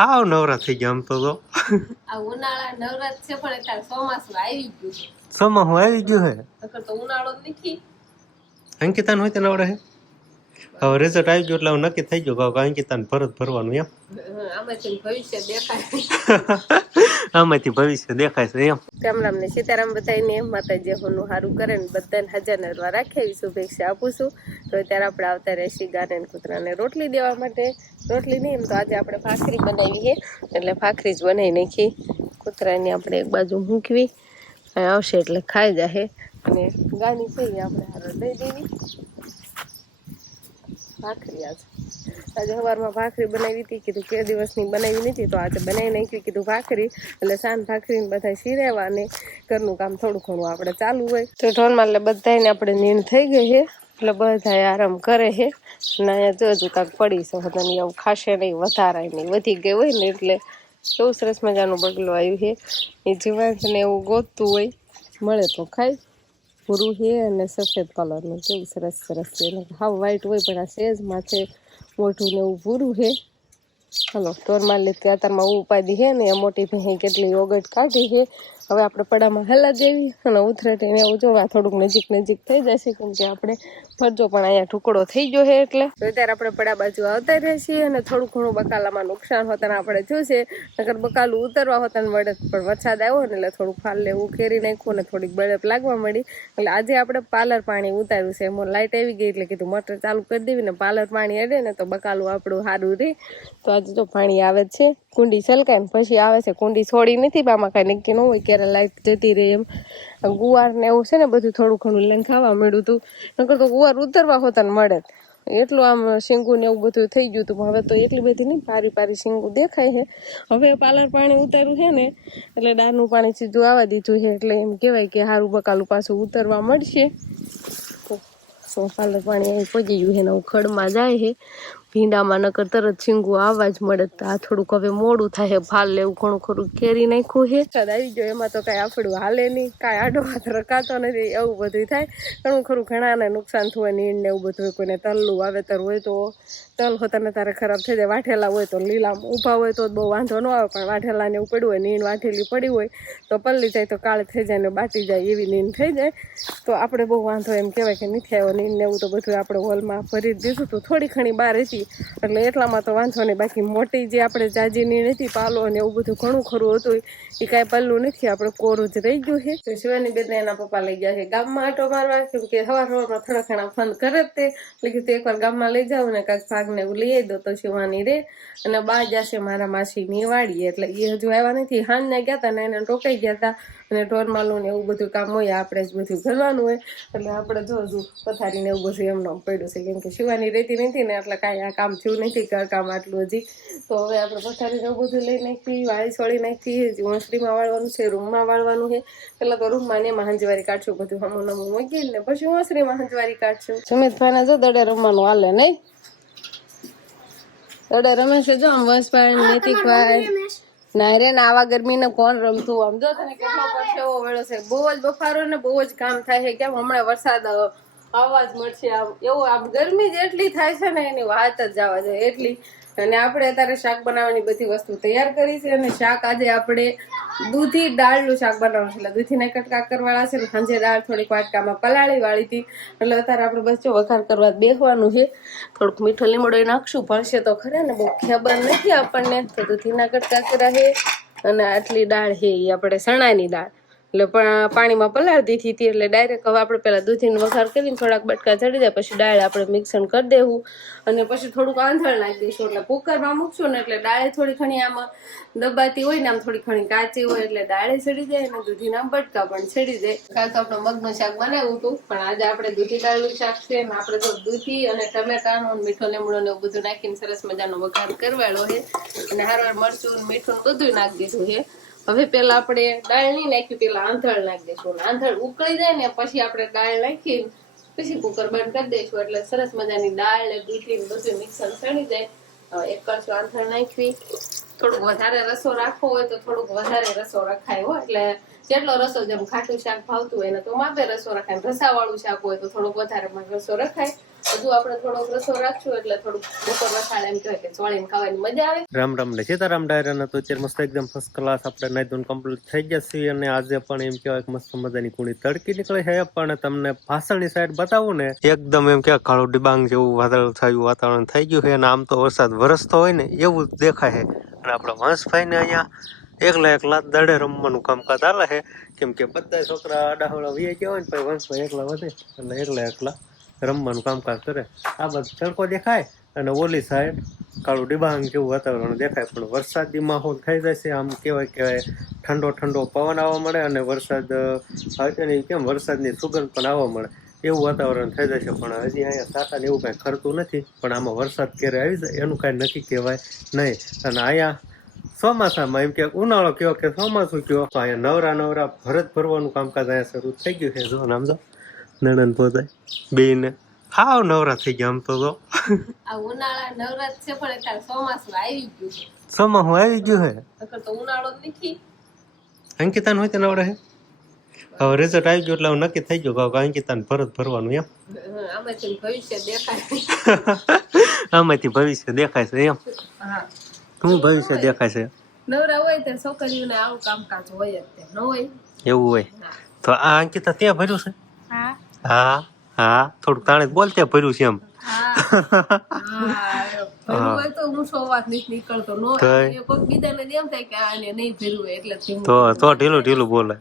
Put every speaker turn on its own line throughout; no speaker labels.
હાવ નવરા થઈ ગયા આમ તો જો.
આ ઉનાળા નવરાત છે પણ અત્યારે ચોમાસું આવી ગયું છે.
હું આવી ગયું હે
તો ઉનાળો નથી.
અંકિતાને હોય તે નવરા હે હવે રિઝલ્ટ આવી ગયું એટલે નક્કી થઈ ગયું. કે અંકિતાને ભરત ભરવાનું એમ.
આમાંથી ભવિષ્ય દેખાય.
આમાંથી ભવિષ્ય દેખાય છે એમ.
રામ રામ ને સીતારામ બધાને માતાજી હોનું સારું કરે ને બધાને હજાર નરવા રાખે એવી શુભેચ્છા આપું છું. તો અત્યારે આપણે આવતા રહેશી ગાને કૂતરાને રોટલી દેવા માટે. રોટલી નહીં, એમ તો આજે આપણે ભાખરી બનાવી છે એટલે ભાખરી જ બનાવી નાખી. કૂતરાને આપણે એક બાજુ મૂકવી. આવશે એટલે ખાઈ જશે અને ગાની છે આપણે હારો દઈ દેવી. ભાખરી આજે. આજે સવારમાં ભાખરી બનાવી હતી, કીધું કે દિવસની બનાવી નથી, તો આજે બનાવી નાખ્યું, કીધું ભાખરી. એટલે સાંજ ભાખરીને બધા શીરેવા અને ઘરનું કામ થોડું ઘણું આપણે ચાલુ હોય. તો ઢોરમાં એટલે બધાને આપણે નીણ થઈ ગઈ છે. એટલે બધા આરામ કરે છે અને અહીંયા જો હજુ કાંક પડી છે બધાને એવું ખાશે નહીં વધારાય નહીં, વધી ગઈ હોય ને એટલે કેવું સરસ મજાનું બગલું આવ્યું છે એ જીવાંશને એવું ગોતતું હોય, મળે તો ખાય. ભૂરું છે અને સફેદ કલરનું કેવું સરસ સરસ છે. એને હાવ વ્હાઈટ હોય, પણ આ સેજ માથે મોઢું ને એવું ભૂરું છે હલો સ્ટોરમાં લીધે, અત્યારમાં ઉપાધિ છે ને એ મોટી ભેં કેટલી યોગટ કાઢી છે હવે આપણે પડામાં હલા જેવી અને ઉથરાટીને એવું જોવા થોડુંક નજીક નજીક થઈ જશે, કેમ કે આપણે ફરજો પણ અહીંયા ટુકડો થઈ ગયો છે એટલે. અત્યારે આપણે પડા બાજુ આવતા રહીએ અને થોડું ઘણું બકાલામાં નુકસાન હોતા આપણે જોશે. નકર બકાલું ઉતરવા હોતા ને વડે પણ વરસાદ આવ્યો ને એટલે થોડુંક ફાલ લેવું કેરી નાખ્યું અને થોડીક બળપ લાગવા મળી. એટલે આજે આપણે પાર્લર પાણી ઉતાર્યું છે. એમાં લાઇટ આવી ગઈ એટલે કીધું મોટર ચાલુ કરી દેવી ને પાર્લર પાણી અડે ને તો બકાલું આપણું સારું રહે. તો આજે તો પાણી આવે છે, કુંડી છલકાય ને પછી આવે છે. કુંડી છોડી નથી આમાં કાંઈ નક્કી ન હોય લાઇટ જતી રહે એમ. ગુવાર ને એવું છે ને બધું થોડું ઘણું લઈને ખાવા મળ્યું હતું નકર તો ગુવાર ઉતરવા હોતા ને મળે. એટલું આમ શીંગું ને એવું બધું થઈ ગયું હતું હવે તો એટલી બધી નહીં પારી પારી શીંગું દેખાય છે. હવે પાર્લર પાણી ઉતાર્યું છે ને, એટલે ડારનું પાણી સીધું આવવા દીધું છે. એટલે એમ કહેવાય કે સારું બકાલું પાછું ઉતરવા મળશે. તો પાર્લર પાણી અહીં પહોંચી ગયું છે ને ખડમાં જાય છે. ભીંડામાં નકર તરત શીંગું આવવા જ મળે આ થોડુંક હવે મોડું થાય, ભાલ લેવું ઘણું ખરું કેરી નાખ્યું હે. આવી ગયો, એમાં તો કાંઈ આપણું હાલે નહીં, કાંઈ આડો હાથ રકાતો નથી, એવું બધું થાય. ઘણું ખરું, ઘણાને નુકસાન થયું, નીણ ને એવું બધું કોઈને તલનું વાવેતર હોય તો તલ હોતા ને તારે ખરાબ થઈ જાય. વાઠેલા હોય તો લીલા ઊભા હોય તો બહુ વાંધો ન આવે, પણ વાઠેલા ને એવું પડ્યું હોય, નીણ વાઠેલી પડી હોય તો પલ્લી જાય તો કાળ થઈ જાય ને બાટી જાય, એવી નીણ થઈ જાય. તો આપણે બહુ વાંધો એમ કહેવાય કે નથી આવ્યો, નીણ ને એવું તો બધું આપણે હોલમાં ભરી દીધું હતું. થોડી ઘણી બહાર હતી એટલે એટલામાં તો વાંધો નહીં. બાકી મોટી જે આપણે જાજીની નથી પાલો અને એવું બધું ઘણું ખરું હતું, એ કાંઈ પાલું નથી. આપણે કોરું જ રહી ગયું છે. તો શિવાની બેન એના પપ્પા લઈ ગયા છે. ગામમાં આટો મારવા કેમ કે સવાર સવારમાં થોડા ઘણા ફંદ કરે તે. એટલે કે એકવાર ગામમાં લઈ જાવ ને કાંઈક ભાગને એવું લઈ દો તો શિવાની રે. અને બા જશે મારા માસીની વાડીએ. એટલે એ હજુ આવ્યા નથી. હાંજના ગયા હતા ને એને ટોકાઈ ગયા હતા. અને ઢોરમાલું ને એવું બધું કામ હોય આપણે જ બધું કરવાનું હોય. એટલે આપણે જો હજુ પથારીને એવું બધું એમનો પડ્યું છે કેમ કે શિવાની રહેતી નથી ને એટલે કાંઈ આ કામ થયું નથી ઘર કામ આટલું હજી. તો હવે આપણે પથારીને એવું બધું લઈ નાખી વાળી છોડી નાખી હજી વાળવાનું છે રૂમમાં વાળવાનું છે. પેલા તો રૂમમાં ને એમાં હંજવારી કાઢશું બધું હમું નમું મૂકી ને પછી ઓસરીમાં હાંજવારી કાઢશું. સુમિતભાઈને જો દડે રમવાનું હાલે નહીં? દડે રમે છે જો આમ વંશભાઈ નૈતિકભાઈ ના ગરમી ને, આવા ગરમીને કોણ રમતું? આમ જો તને કેટલો પરસેવો વેળો છે. બહુ જ બફારો ને બહુ જ કામ થાય છે. કેમ હમણાં વરસાદ આવવા જ મળશે આમ. એવું આમ ગરમી જ એટલી થાય છે ને, એની વાત જ જવા જાય એટલી અને આપણે અત્યારે શાક બનાવવાની બધી વસ્તુ તૈયાર કરી છે અને શાક આજે આપણે દૂધી દાળનું શાક બનાવવાનું છે. એટલે દૂધીના કટકા કરવાળા છે ને સાંજે દાળ થોડીક વાટકામાં પલાળી વાળી હતી એટલે અત્યારે આપણે બસ જો વઘાર કરવા બેસવાનું છે. થોડુંક મીઠો લીમડો નાખશું. ભણશે તો ખરા ને બહુ ખબર નથી આપણને. તો દૂધીના કટકા કર્યા છે. અને આટલી દાળ છે એ આપણે ચણાની દાળ. એટલે પણ પાણીમાં પલાળી દીધી હતી એટલે ડાયરેક્ટ હવે આપણે પહેલાં દૂધીનો વઘાર કરીને થોડાક બટકા ચડી જાય પછી દાળ આપણે મિક્સન કરી દેવું. અને પછી થોડુંક આંધળ નાખી દઈશું. એટલે કુકરમાં મૂકશું ને એટલે દાળે થોડી ઘણી આમાં દબાતી હોય ને આમ થોડી ઘણી કાચી હોય એટલે દાળે ચડી જાય અને દૂધીના બટકા પણ ચડી જાય કાલ તો આપણે મગનું શાક બનાવ્યું હતું, પણ આજે આપણે દૂધી દાળનું શાક છે ને આપણે તો દૂધી અને ટમેટાનો મીઠો લીમડો ને એવું બધું નાખીને સરસ મજાનો વઘાર કરવાળો છે. અને હારવાર મરચું, મીઠું બધું નાખી દીધું છે. હવે પેલા આપણે દાળ નહીં નાખી પેલા આંધળ નાખી દઈશું આંધળ ઉકળી જાય ને પછી આપણે દાળ નાખી પછી કુકર બંધ કરી દઈશું એટલે સરસ મજાની દાળ ને દૂધી બધું મિક્સર ચડી જાય. એક કરશું આંધળ નાખવી. થોડુંક વધારે રસો રાખવો હોય તો થોડુંક વધારે રસો રખાય હોય એટલે જેટલો રસો જેમ ખાટું શાક ભાવતું હોય ને તો માપે રસો રખાય. રસાવાળું શાક હોય તો થોડુંક વધારે રસો રખાય. હજુ આપણે થોડોક રસો રાખશું એટલે થોડુંક બપોર વસાડે એમ કહેવાય કે ચોળીને ખાવાની મજા આવે.
રામ રામ ને સીતારામ ડાયરા તો અત્યારે મસ્ત એકદમ ફર્સ્ટ ક્લાસ આપણે નાઈ ધોઈને કમ્પ્લીટ થઈ જશે અને આજે પણ એમ કહેવાય કે મસ્ત મજાની કુણી તડકી નીકળે છે. પણ તમને પાછળની સાઈડ બતાવું ને, એકદમ એમ કે કાળો ડિબાંગ જેવું વાદળ થયું, વાતાવરણ થઈ ગયું છે અને આમ તો વરસાદ વરસતો હોય ને એવું જ દેખાય છે. અને આપણા વંશભાઈને અહીંયા એકલા એકલા દડે રમવાનું કામકાજ હાલે છે. કેમ કે બધા છોકરા આડાહોળા વી ગયા હોય ને પછી વંશભાઈ એકલા વધે, એટલે એકલા એકલા રમવાનું કામકાજ કરે. આ બાજુ તડકો દેખાય અને ઓલી સાઈડ કાળું ડિબાંગ જેવું વાતાવરણ દેખાય. પણ વરસાદી માહોલ થઈ જશે. આમ કહેવાય કે ઠંડો ઠંડો પવન આવવા મળે અને વરસાદ અ, આવે છે ને ઈ કેમ વરસાદની સુગંધ પણ આવવા મળે. એવું વાતાવરણ થઈ જશે. પણ હજી અહીંયા સાતાને એવું કાંઈ ખરતું નથી. પણ આમાં વરસાદ ક્યારે આવી જાય એનું કાંઈ નક્કી કહેવાય નહીં. અને અહીંયા ચોમાસામાં એમ કે ઉનાળો કયો કે ચોમાસું કયો તો અહીંયા નવરા નવરા ભરત ભરવાનું કામકાજ અહીંયા શરૂ થઈ ગયું છે. જો નામ જો. નણંદ પોતે બેન હાવ નવરા થઈ ગયા આમ તો તો.
આ ઉનાળા નવરાત છે પણ અત્યારે ચોમાસું આવી ગયું છે.
ચોમાસું આવી ગયું હે?
તો ઉનાળો નથી.
અંકિતાને હોય તેને આવડે હે? હવે રિઝલ્ટ આવી ગયું એટલે હું નક્કી થઈ ગયું કે અંકિતાને ભરત ભરવાનું એમ.
આમાંથી ભવિષ્ય દેખાય.
આમાંથી ભવિષ્ય દેખાય છે એમ. શું ભવિષ્ય દેખાય છે?
નવરા હોય ત્યારે છોકરીઓને આવું કામકાજ હોય જ તે ન હોય?
એવું હોય. તો આ અંકિતા ત્યાં ભર્યું છે?
હા.
હા હા થોડુંક તાણે જ બોલ ભર્યું છે એમ.
તો
તો? ઢીલું ઢીલું બોલે.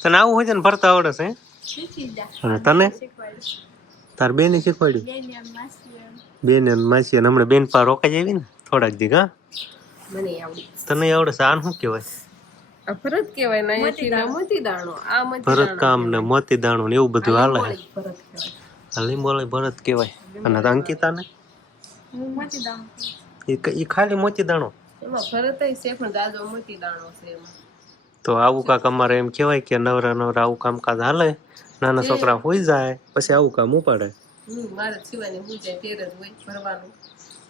તને આવું હોય ને ફરતા આવડે છે? તને? તાર બેને શીખવાડ્યું? બેન માસી અને હમણાં બેન પા રોકાઈ આવી ને થોડાક દી હા? તને આવડે છે આનું શું કહેવાય?
ભરત કહેવાય ને અહીંયાથી મોતી દાણો. આ મોતી
ભરત કામ ને મોતી દાણો ને એવું બધું હાલે.
ભરત કહેવાય.
લીંબોળી ભરત કહેવાય. અને અંકિતા ને
મોતી દાણો
એ ખાલી મોતી દાણો
એમાં ભરત છે પણ દાદો મોતી દાણો છે એમાં.
તો આવું કાક અમારે એમ કહેવાય કે નવરા નવરા આવું કામકાજ હાલે. નાના છોકરા હોઈ જાય પછી આવું કામ ઉપાડે.
મારે સિવાની હું જાય તેર જ હોય ભરવાનું.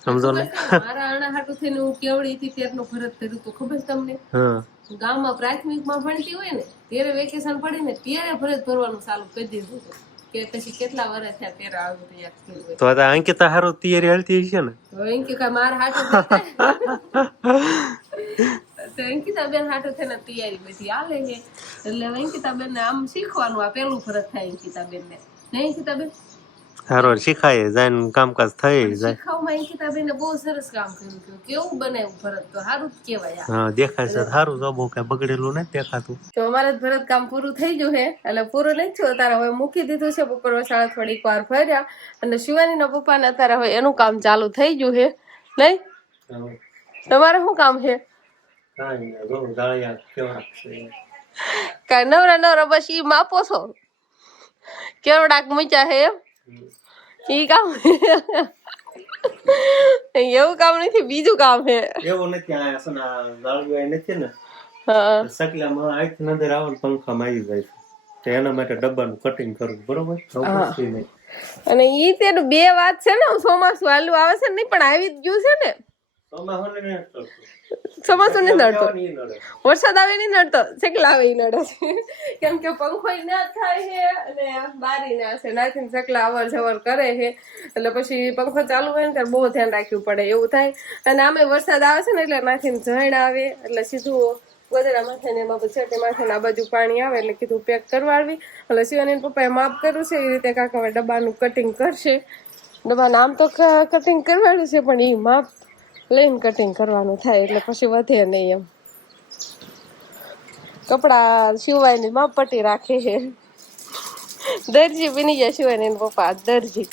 સમજો ને?
મારા આણા હાટુ થઈને હું કેવડી હતી ત્યારનો ભરત કર્યું તો ખબર તમને?
હા.
ગામમાં પ્રાથમિકમાં ભણતી હોય ને ત્યારે વેકેશન પડે ને ત્યારે ભરત ભરવાનું ચાલુ કરી દીધું હતું કે પછી કેટલા વર્ષ થયા ત્યારે આવું તૈયાર થયું હોય.
તો આ અંકિતા હારું તૈયારી હાલતી હશે ને?
તો કાંઈ મારા હાટુ તો અંકિતા બેન હાટુ થઈને તૈયારી બધી હાલે છે. એટલે અંકિતા બેન આમ શીખવાનું આ પેલું ભરત થાય અંકિતા બેન ને નહીં અંકિતા
હારો શીખાય જાય ને કામકાજ થઈ જાય.
શીખવામાં અંકિતા બહુ સરસ કામ કર્યું હતું. કેવું બનાવ્યું ભરત તો? સારું જ કહેવાય
હા દેખાય છે સારું તો બહુ કઈ બગડેલું નથી દેખાતું.
તો અમારે ભરત કામ પૂરું થઈ ગયું છે એટલે પૂરું નહીં થયું. અત્યારે હવે મૂકી દીધું છે બપોર શાળા થોડીક વાર ભર્યા. અને શિવાનીના પપ્પાને અત્યારે હવે એનું કામ ચાલુ થઈ ગયું છે નહીં? તમારે શું કામ છે.
કાંઈ
નવરા નવરા બસ ઈ માપો છો. કેવડાક મૂક્યા છે એમ? ઈ કામ એવું કામ નથી બીજું કામ હે
એવું નથી આ સના ને ગાળિયો નથી ને
હા.
સકલામાં આઈથી અંદર આવે ને પંખામાં આવી જાય છે. તો એના માટે ડબ્બાનું કટિંગ કરવું બરોબર?
અને ઈ તેનું બે વાત છે ને ચોમાસું આલુ આવે છે ને નહીં પણ આવી જ ગયું છે ને. ચોમાસું નહીં નડતો. વરસાદ આવે નહીં નડતો ચકલા આવે નડે. છે કેમ કે પંખો ના થાય છે અને બારી ના છે. નાથી ચકલા અવર જવર કરે છે એટલે પછી પંખો ચાલુ હોય ને ત્યારે બહુ ધ્યાન રાખવું પડે એવું થાય. અને આમે વરસાદ આવે છે ને એટલે નાથી ઝણ આવે એટલે સીધું ગોદડા માથે ને એમાં પછી માથે આ બાજુ પાણી આવે એટલે કીધું પેક કરવાડવી એટલે શિવાની પપ્પાએ માપ કર્યું છે એ રીતે કાકા ડબ્બાનું કટિંગ કરશે. ડબ્બાનું આમ તો કટિંગ કરવાનું છે પણ એ માપ લઈને કટિંગ કરવાનું થાય એટલે પછી વધે નહીં એમ. કપડા સિવાયની માપ પટ્ટી રાખે છે. દરજી બની ગયા સિવાયની પપ્પા દરજી.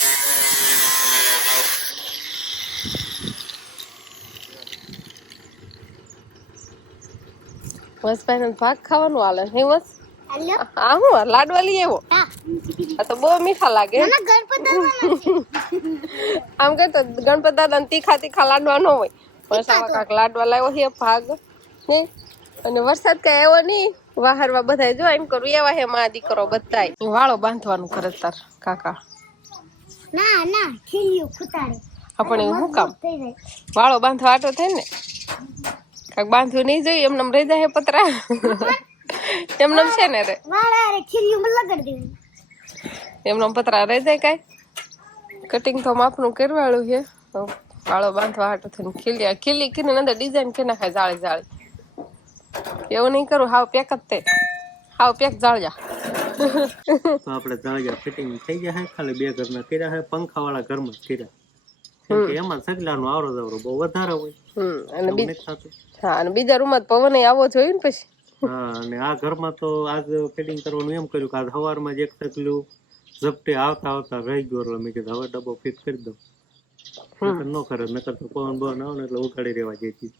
બસ ભાઈ ભાગ ખાવાનું હાલે નહીં બસ હા હું લાડવા લઈ આવ્યો આ તો બહુ મીઠા લાગે. આમ કે તો ગણપત દાદા તીખા તીખા લાડવા ન હોય. આવા કાંક લાડવા લાવ્યો છે ભાગ. નહીં અને વરસાદ કઈ આવ્યો નહીં. વાહરવા બધા જો એમ કરું એવા હે મા દીકરો બધા વાળો બાંધવાનું કરે તાર કાકા.
ના ના ખીલ્યું ખૂતાડે.
આપણે હું કામ? વાળો બાંધવા આટો થાય ને? કાંક બાંધવું નહીં જોઈએ એમને રહી જાય પતરા. એમને છે ને રે.
વાળા રે ખીલ્યું માં લગાડી દેવું
એમનો પતરા રહી જાય કાંઈ? કટિંગ તો માપનું કરવાળું છે. વાળો બાંધવા હાટો થઈને ખીલ્યા. ખીલી કીને અંદર ડિઝાઇન કરી નાખાય જાળી જાળી એવું નહીં કરું હાવ પેક જ તે. હાવ પેક જાળજા
તો આપણે જાળજા ફિટિંગ થઈ ગયા છે ખાલી બે ઘરના કર્યા હે પંખાવાળા ઘરમાં જ કર્યા. કેમ કે એમાં સગલાનો આવરો જાવરો બહુ વધારે હોય.
અને હા અને બીજા રૂમમાં પવન આવવો જોઈએ ને પછી.
હા અને આ ઘરમાં તો આજ ફિટિંગ કરવાનું એમ કર્યું કે આજ સવારમાં જ એક સગલું ઝપટે આવતા આવતા રહી ગયો એટલે મેં કીધું હવે ડબ્બો ફિટ કરી દઉં. ન કરે નકર તો પવન બવન આવે ને એટલે ઉકાળી રહેવા જેથી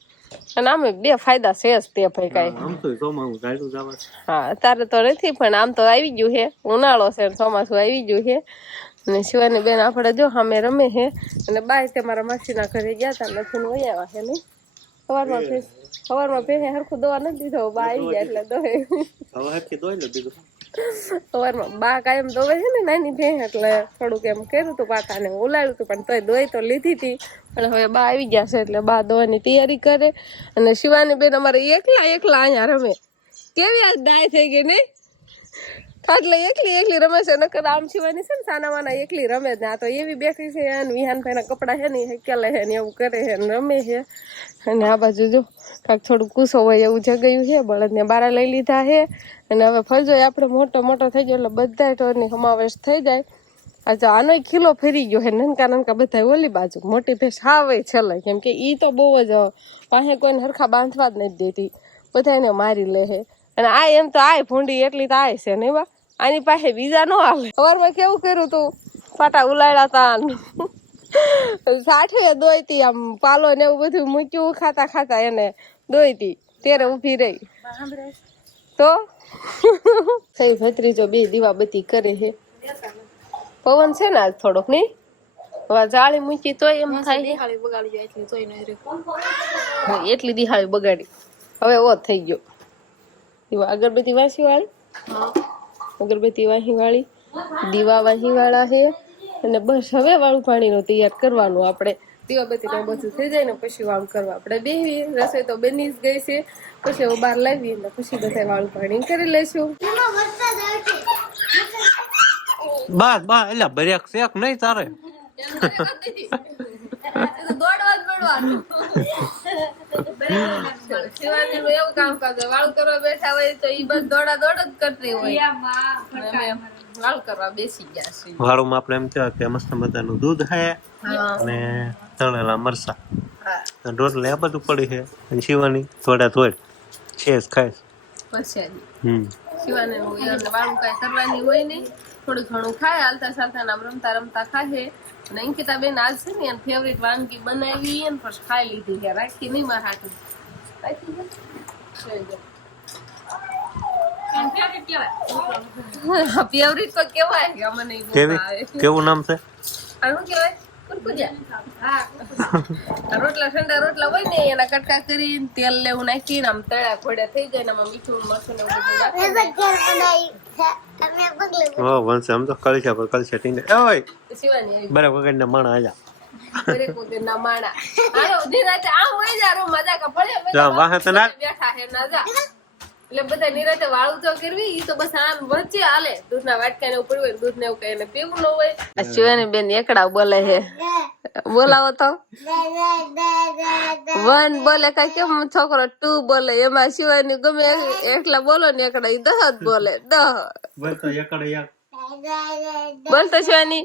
અને આમે બે ફાયદા છે જ તે ભાઈ કાઈ.
આમ તો ચોમાસું ગાડું જવા
હા અત્યારે તો નથી પણ આમ તો આવી ગયું છે. ઉનાળો છે ને ચોમાસું આવી ગયું છે. અને શિવાની બેન આપણે જો સામે રમે છે. અને બાય તે મારા માસીના ઘરે ગયા હતા નથી ને વહી આવ્યા છે નહીં. સવારમાં ભેંસ સવારમાં ભેંસે હરખું દવા નથી દીધો બા આવી ગયા એટલે દોહે
હવે હરખી દોઈ લો
સવારમાં બા કાયમ દોવે છે ને નાની ભેંસ એટલે થોડુંક એમ કર્યું હતું પાતાને ઉલાડ્યું હતું પણ તોય દોઈ તો લીધી હતી પણ હવે બા આવી ગયા છે એટલે બા દોવાની તૈયારી કરે. અને શિવાની બેન અમારે એકલા એકલા અહીંયા રમે. કેવી આજ ડાય થઈ ગઈ નહીં? એટલે એકલી એકલી રમે છે. નકર આમ શિવાની છે ને સાના માના એકલી રમે જ ને. આ તો એવી બેઠી છે અને વિહાનભાઈના કપડા છે ને, એ હકેલે છે ને, એવું કરે છે ને, રમે છે. અને આ બાજુ જો કાંક થોડું કુસો હોય એવું જગ્યું છે. બળદને બારા લઈ લીધા છે. અને હવે ફરજો આપણે મોટો મોટો થઈ ગયો એટલે બધા ઢોરની સમાવેશ થઈ જાય. અચ્છા આનો કિલો ફરી ગયો છે. નનકા નનકા બધા ઓલી બાજુ. મોટી ભેંસ હાવે છેલ્લે. કેમ કે ઈ તો બહુ જ પાસે કોઈને હરખા બાંધવા જ નથી દેતી. બધા એને મારી લે છે. અને આ એમ તો આય ભૂંડી એટલી તો આય છે નહીં બા આની પાસે બીજા નો હાલે. સવારમાં કેવું કર્યું તું? પાટા ઉલાડ્યા તા સાઠે દોઈતી આમ પાલો ને એવું બધું મૂક્યું ખાતા ખાતા એને દોઈતી ત્યારે ઊભી રહી. તો? થઈ ભત્રીજો બે દીવાબત્તી કરે છે. પવન છે ને આજ થોડોક નહીં હવે જાળી મૂકી તોય એમ થાય. હા, એટલી દિહાળી બગાડી. હવે ઓ થઈ ગયો. અગરબત્તી વાસી વાળી? અગરબત્તી વાહી વાળી દીવા વાહી વાળા છે. અને બસ હવે વાળું પાણીનો તૈયાર કરવાનું આપણે. દીવાબત્તી ને બધું થઈ જાય ને પછી વાળું કરવા આપણે બેહીએ. રસોઈ તો બની જ ગઈ છે. પછી હવે બહાર લાવી ને પછી બધા વાળું પાણી કરી
છે
બસ બસ એટલે બ્રેક શેક નહીં તારે?
શિવાની નું એવું કામ કાજ હોય. કરવા બેઠા હોય તો ઈ બસ દોડા દોડ જ કરતી હોય. અને કરવા બેસી ગયા છીએ
વાળુમાં આપણે એમ કહેવાય કે મસ્ત મજાનું દૂધ
હે
અને તળેલા મરસા
હા.
અને આ બધું પડી છે. અને શિવાની થોડા થોડ છે ખાઈશ
પછી
હમ.
શિવાને વાળું કાંઈ કરવાની હોય નહીં. થોડું ઘણું ખાય હાલતા ચાલતા ને રમતા રમતા ખાય અને અંકિતા બેન આજ છે ને એની ફેવરિટ વાનગી બનાવી એને પછી ખાઈ લીધી છે રાખી નહીં મારા હાથે. રાખી? ફેવરિટ તો કેવાય કે મને
કેવું? નામ છે?
આનું કેવાય? રોટલા ઠંડા રોટલા હોય ને એના કટકા કરીને તેલ લેવું નાખીને આમ તળ્યા ખોડ્યા થઈ જાય ને આમાં મીઠું મરચું ને બધું
હો વંશે આમ તો કલશા પર કલશા ટીંડે ઓય! માણા આજા
માણા.
વાહે તો ના.
બેઠા હે ના જા. એટલે બધા નિરાતે વાળું તો કરવી ઈ તો બસ આમ વચ્ચે હાલે. દૂધના વાટકા ને ઉપર હોય દૂધ ને એવું કઈ એને પીવું ન હોય. આ શિવાની બેન એકડા બોલે હે બોલાવો તો. વન બોલે કઈ કેમ? છોકરો ટુ બોલે. એમાં શિવાની ગમે એટલા બોલો ને એકડા ઈ દહ જ બોલે. દહ.
બસ તો એક
બોલ છો શિવાની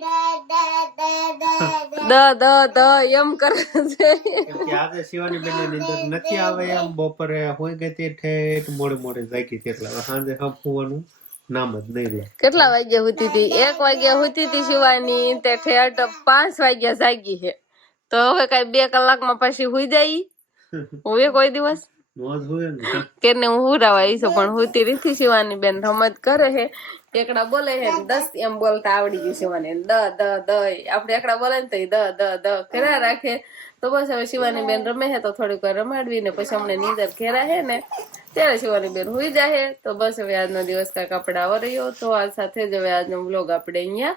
દ દ દ એમ કરે છે.
કે આજે શિવાની બેન નીંદર નથી આવે એમ બપોરે હોય ગઈ તે ઠેઠ મોડે મોડે જાગી હતી સાંજે હપવાનું નામ જ નહીં લે.
કેટલા વાગ્યા હોતી હતી એક વાગ્યા હોતી હતી શિવાની તે ઠેઠ પાંચ વાગ્યા જાગી છે. તો હવે કઈ બે કલાકમાં પછી હુઈ જાય હું કોઈ દિવસ?
કે
કેને હું હુરાવા આવીશું પણ હુતી રીતી શિવાની બેન રમત કરે છે. એકડા બોલે છે દસ એમ બોલતા આવડી ગયું શિવાની દ દ દ આપણે એકડા બોલે ને તો દ દ દ કર્યા રાખે. તો બસ હવે શિવાની બેન રમે છે તો થોડીક વાર રમાડવી ને પછી અમને નીંદર ઘેરા છે ને, ત્યારે શિવાની બેન હુઈ જાય તો બસ હવે આજનો દિવસ કાંઈક આપણે આવો રહ્યો. તો આ સાથે જ હવે આજનો વ્લોગ આપણે અહીંયા